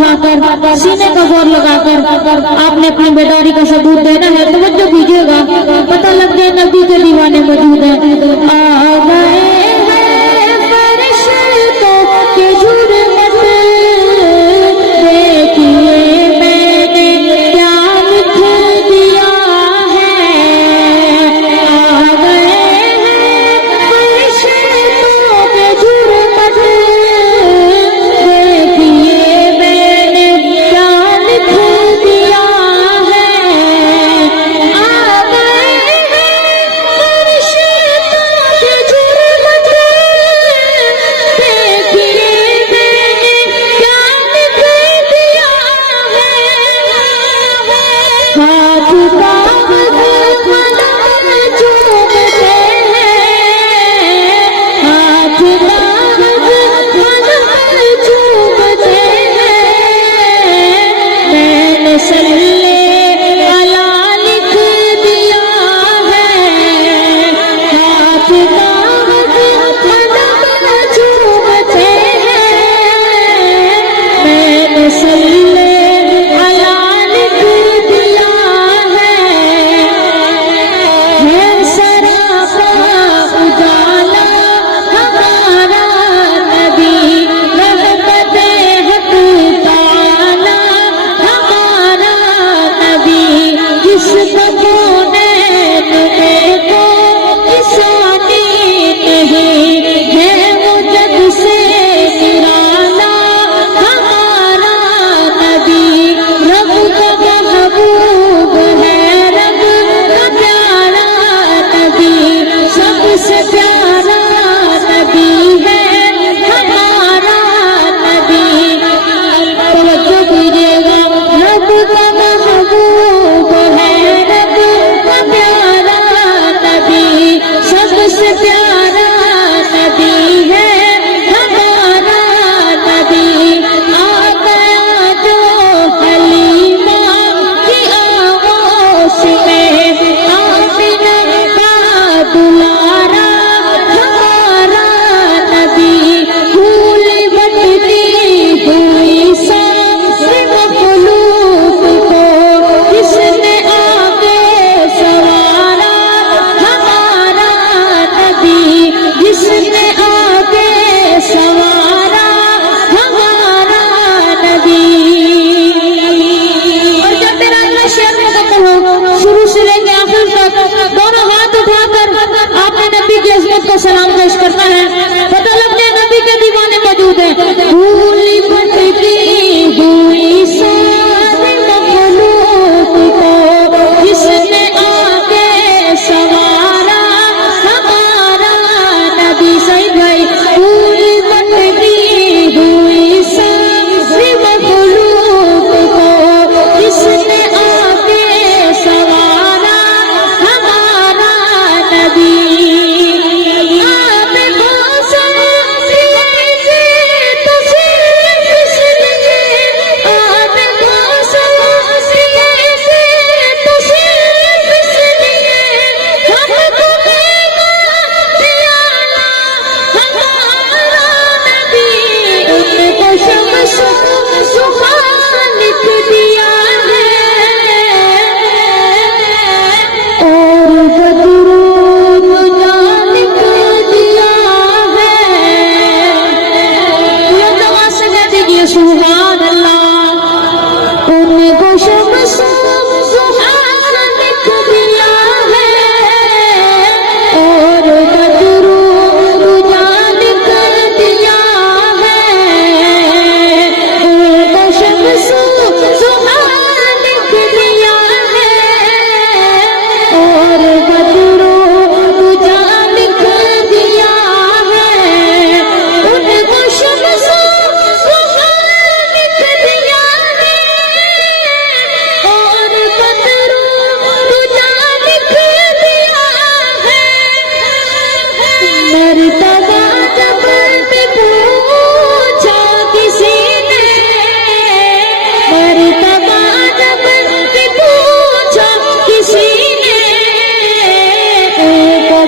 उठा कर सीने का जोर लगा कर आपने अपनी बेदारी का सबूत देना है। तवज्जो कीजिएगा, पता लग जाए नबी के दीवाने मौजूद हैं। आ गए हैं फरिश्तों के झुरमुट, देखिए मैंने क्या लिख दिया है। आ गए हैं फरिश्तों के झुरमुट, देखिए मैंने क्या लिख दिया है। आ गए हैं फरिश्तों के झुरमुट, देखिए मैंने क्या लिख दिया है। हाथ कागज़ कलम चूमते हैं, हाथ कागज़ कलम चूमते हैं। मैंने सल्ले अला लिख दिया है। हाथ कागज़ कलम चूमते हैं। मैंने सल्ले अला लिख दिया है सरापा उजाला हमारा नबी, रहमते हक ताला हमारा नबी, जिसको कौनैन में को किसानी नहीं है, वो जग से निराला हमारा नबी। रब का महबूब है, रब का प्यारा नबी, सबसे प्यारा नबी है हमारा नबी। तवज्जो कीजिएगा, रब का महबूब है, रब का प्यारा नबी, सबसे प्यारा नबी है हमारा नबी। आ गया जो हलीमा की आगोश में, आमिना का दुलारा हमारा नबी। फूल बटती हुई सारी मखलूक को, जिसने आगे सवारा हमारा नबी, जिसने आगे सवारा हमारा नबी। और जब मेरा अल्लाह शेर मुकम्मल हो, शुरू से लेके आखिर तक दोनों हाथ उठाकर आपने नबी की अज़मत को सलाम पेश करना है। पता लग जाए नबी के दीवाने मौजूद हैं। भूली भटकी हुई सारी मखलूक को, जिसने आगे सवारा हमारा नबी। सही भाई, भूली भटकी हुई सारी मखलूक को, जिसने आगे सवारा हमारा नबी। आप मौसम से तस्वीर फिसलिए, आप मौसम से तस्वीर फिसलिए, हमको प्याला हमारा नबी। उनको शम्स सुहान लिख दिया है, और बदरूद जान लिख दिया है। ये दवा से कह दीजिए सुभान अल्लाह। उनको शम्स सुहान लिख दिया है, और बदरूद जान लिख दिया है। उनको शम्स सुहान लिख दिया है, और बदरूद जान लिख दिया है। उनको शम्स सुहान लिख दिया है, और बदरूद जान लिख दिया है। मर्तबा जब भी पूछा किसी ने, मर्तबा जब भी पूछा किसी ने, उनको